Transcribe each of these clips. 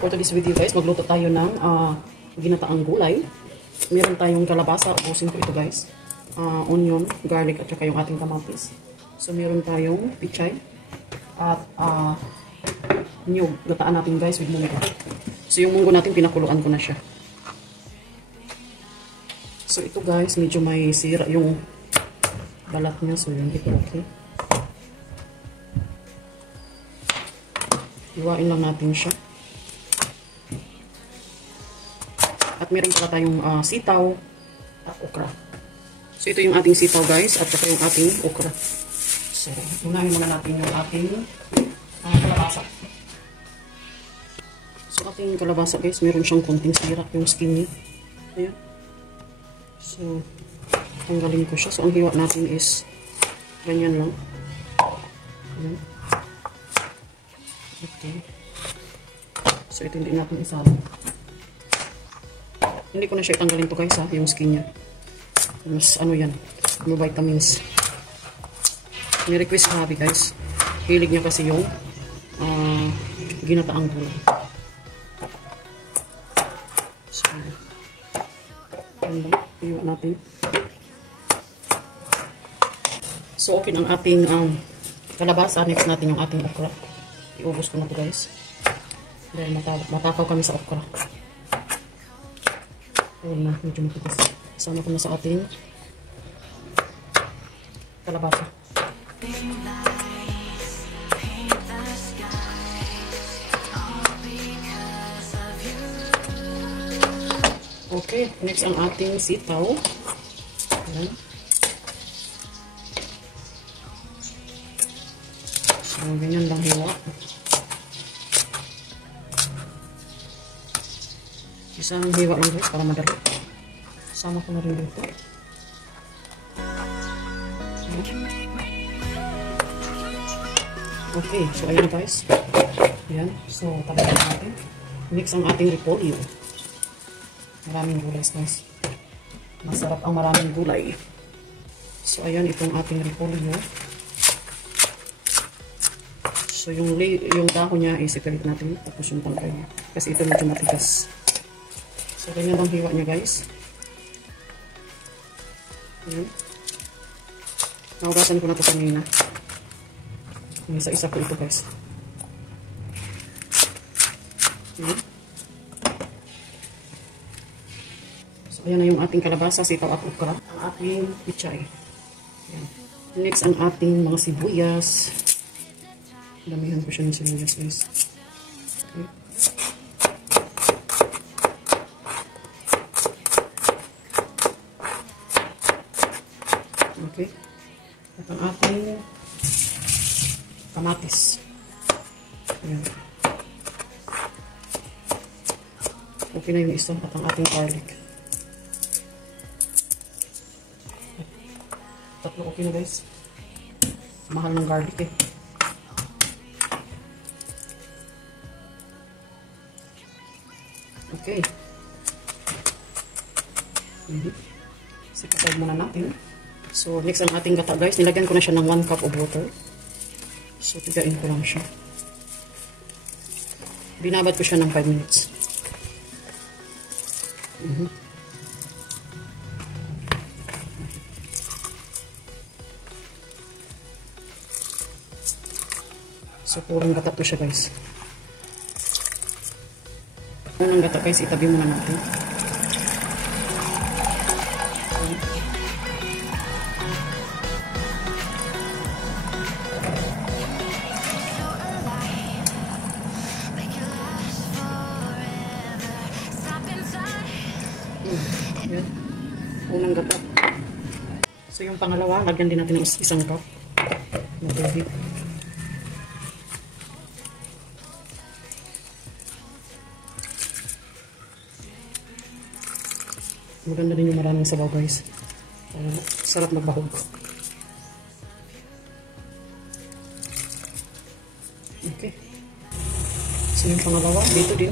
for today's video guys, magluto tayo ng ginataang gulay. Meron tayong kalabasa, ubusin ko ito guys. Onion, garlic, at saka yung ating kamatis. So meron tayong pichay. At niyog, gataan natin guys with munggo. So yung munggo natin, pinakuluan ko na siya. So ito guys, medyo may sira yung balat niya. So yun, ito okay. Iwain lang natin siya. At meron pala tayong sitaw at okra. So ito yung ating sitaw guys, at saka yung ating okra. So unahin muna natin yung ating kalabasa. So ating kalabasa guys, meron siyang konting sira yung skin niya. Ayan. So tanggalin ko siya. So ang hiwa natin is ganyan lang. Ayan. Okay. So ito hindi natin isama. Hindi ko na siya itanggalin to guys ha, yung skin niya. Mas ano yan, may vitamins. May request sa hubby guys. Hilig niya kasi yung ginataang gulay. So, yan lang. Iwan natin. So okay ang ating kalabasa. Next natin yung ating okra. Iubos ko na to guys. Dahil matakaw kami sa okra. Ayun na, medyo matigas. Sama ko na sa ating kalabasa. Okay, next ang ating sitaw. Ayan. So, ganyan lang hiwa. Isang hiwa lang guys para madali. Sama ko na rin dito. Okay, so ayan guys. Ayan, so tabakan natin. Next ang ating repolyo. Maraming gulay guys. Masarap ang maraming gulay. So ayan itong ating repolyo. So yung dahon niya isipilit natin. Tapos yung tangkay niya. Kasi ito medyo matigas. So, ganyan ang hiwa niya, guys. Ayan. Naugasan ko na ito kanina. Isa-isa ko ito, guys. Ayan. So, ayan na yung ating kalabasa, sitaw at okra. Ang ating pichay. Ayan. Next, ang ating mga sibuyas. Damihan ko siya ng sibuyas, guys. Okay. Okay. At ang ating kamatis. Ayan. Okay na yung isa. At ang ating garlic. Tatlo okay na guys. Mahal ng garlic eh. Okay. Sikasag muna natin. So, next ang ating gata guys. Nilagyan ko na siya ng 1 cup of water. So, tigain ko lang siya. Binabad ko siya ng 5 minutes. So, purong gata to siya guys. Unang gata guys, itabi muna natin. Yan. Unang gata. So yung pangalawa, lagyan din natin ng isang cup na tubig. Maganda din yung maraming sabaw guys. Sarap magbahog. Okay. So yung pangalawa, dito din.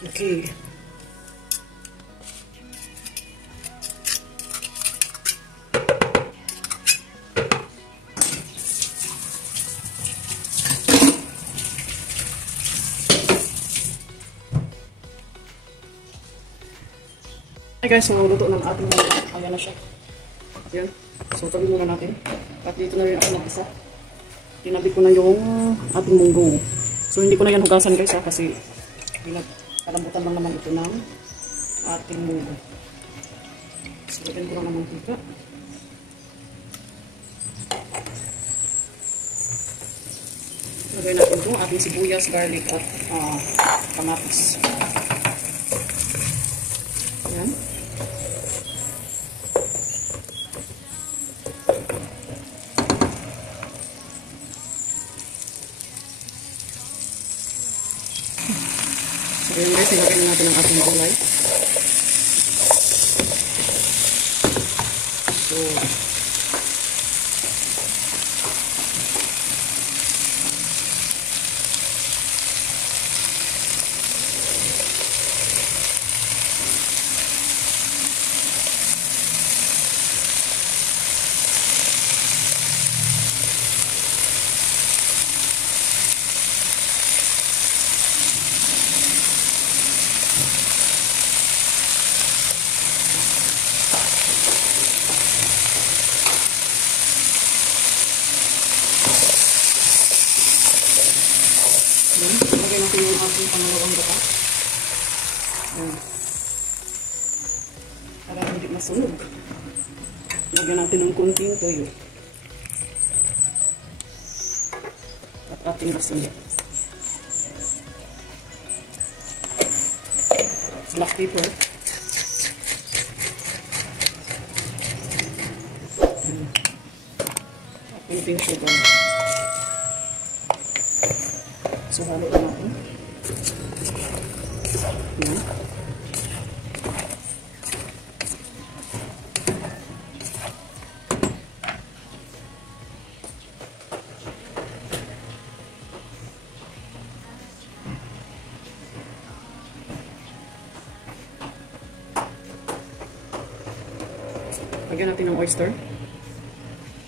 Okay. guys, so luto ng ating munggo. Ayan na siya. Ayan. So tabi muna natin. At dito na rin ako nag-isa. Tinabi ko na yung ating munggo. So hindi ko na yan hugasan guys ha, kasi kalambutan lang naman ito ng ating munggo. So lagyan ko lang ng mantika. Lagay natin ito, ating sibuyas, garlic at kamatis. Ayan. So ayan guys, nilagay na natin ang ating gulay. So lagay natin yung ating pangalawang gata. Para hindi masunog. Lagyan natin ng kunting toyo. At ating basura. Black pepper. At kunting sugar. So, halo na natin. Ayan. Lagyan natin ng oyster.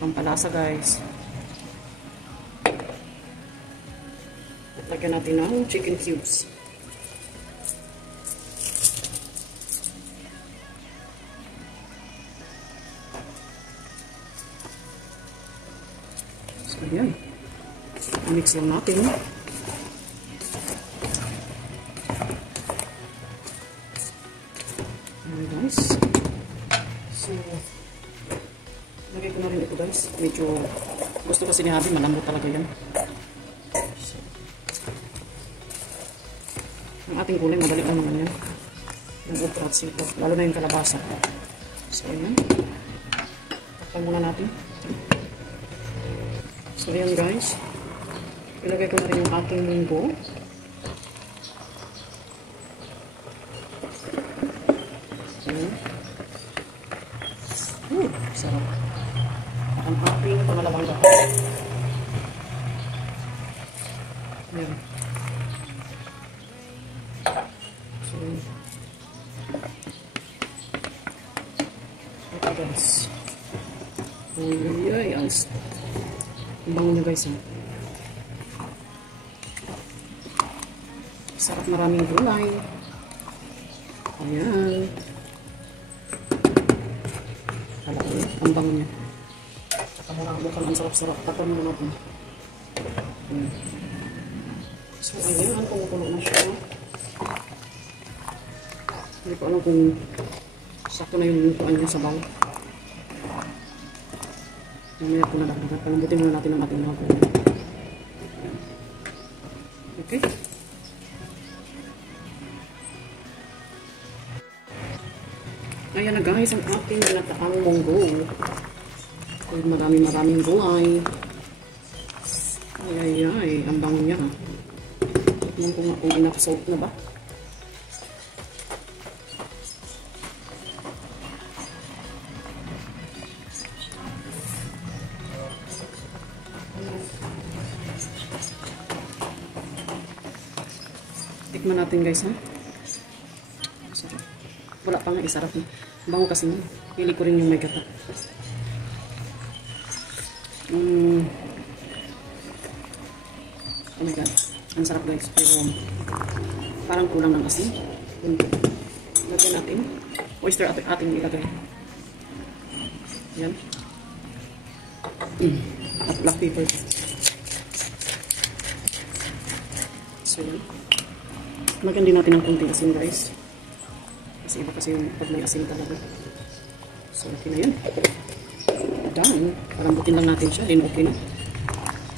Pampalasa guys. Lagyan natin ng chicken cubes. So, ayan. I-mix lang natin. Ayan guys. So, lagay ko na rin ito guys. Medyo gusto kasi ni Habi, malambot talaga yan. Ang ating gulay, madali lang naman yan. Yung okra at sito. Lalo na yung kalabasa. So, ayan. Takpan muna natin. So, ayan guys. Ilagay ko na rin yung ating munggo. Ayan. Sarap. At ang ating pangalawang gata. Ayan. So, ito guys. Ay, ang bango niya guys. Sarap, maraming gulay. Ayan. Kala ko, ang bango niya. Saka mukhang ang sarap-sarap. Tapon mo natin. So, ayan. Kumukulo na siya. Hindi ko alam kung sakto na yung lutuan niya sa bawang. Mamaya ko na dagdagan. Palambutin muna natin ang ating mga gulay. Okay. Ayan na guys, ang ating ginataang munggo. Maraming gulay. Ay, ang bango niya ha. Tignan ko nga kung enough salt na ba. Tikman natin guys ha. Sarap. Wala pa nga isarap na. Bango kasi mo. Pili ko rin yung may gata. Oh my god. Ang sarap guys. Pero parang kulang ng asin. Lagyan natin. oyster ating ilagay. Yan. At black pepper. So, yan. Lagyan din natin ng konting asin, guys. Kasi iba kasi yung pag may asin talaga. So, okay na yun. Done. Palambutin lang natin siya. Then, okay na.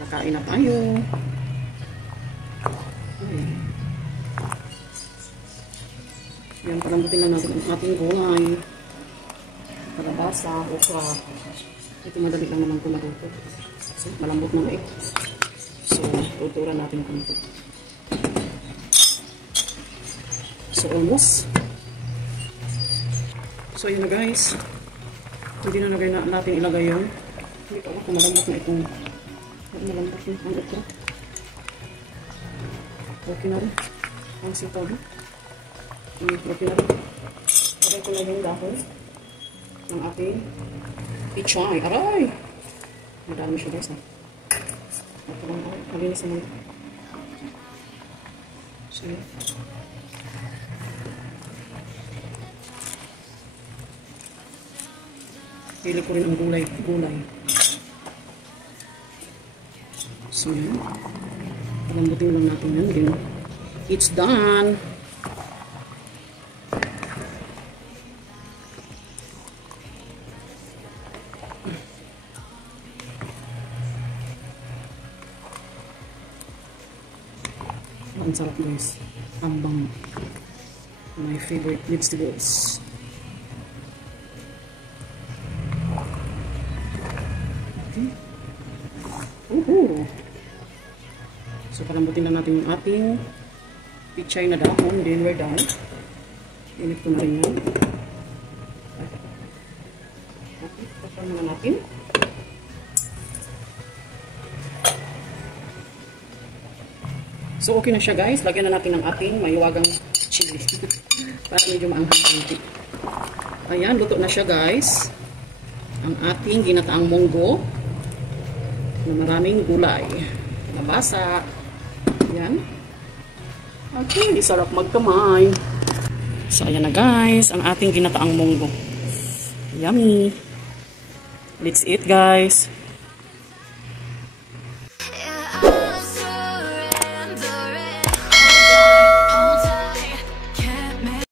Kakain na tayo. Okay. Yan, palambutin lang natin ang ating gulay. Kalabasa, okra. Ito madali lang naman ito maluto. So, malambot na eh. So, tuturan natin kung ito. So, almost. So, yun na guys. Hindi na natin ilagay yung hindi ko alam kung malambot na itong malambot yung ang okra. Okay na rin. Ang sitaw rin. Okay na rin. Lagay ko na yung dahon ng ating pichay. Aray! Madami siya guys ha. Ito lang ako. Malinis naman. So, yun. Pili ko rin ang gulay. So, yun. Palambutin lang natin yun. Then, it's done. Ang sarap guys. Ambang. My favorite vegetables. Okay. So, palambutin lang natin yung ating pichay na dahon. Then, we're done. Init ko na rin yun. Okay. Tapos na natin. So, okay na siya guys. Lagyan na natin ng ating mayuwagang chili. Para medyo maanghang-anghang. Ayan, luto na siya guys. Ang ating ginataang munggo na maraming gulay. Nabasa. Ayan. Okay, sarap magkamay. So, ayan na guys. Ang ating ginataang munggo. Yummy. Let's eat guys.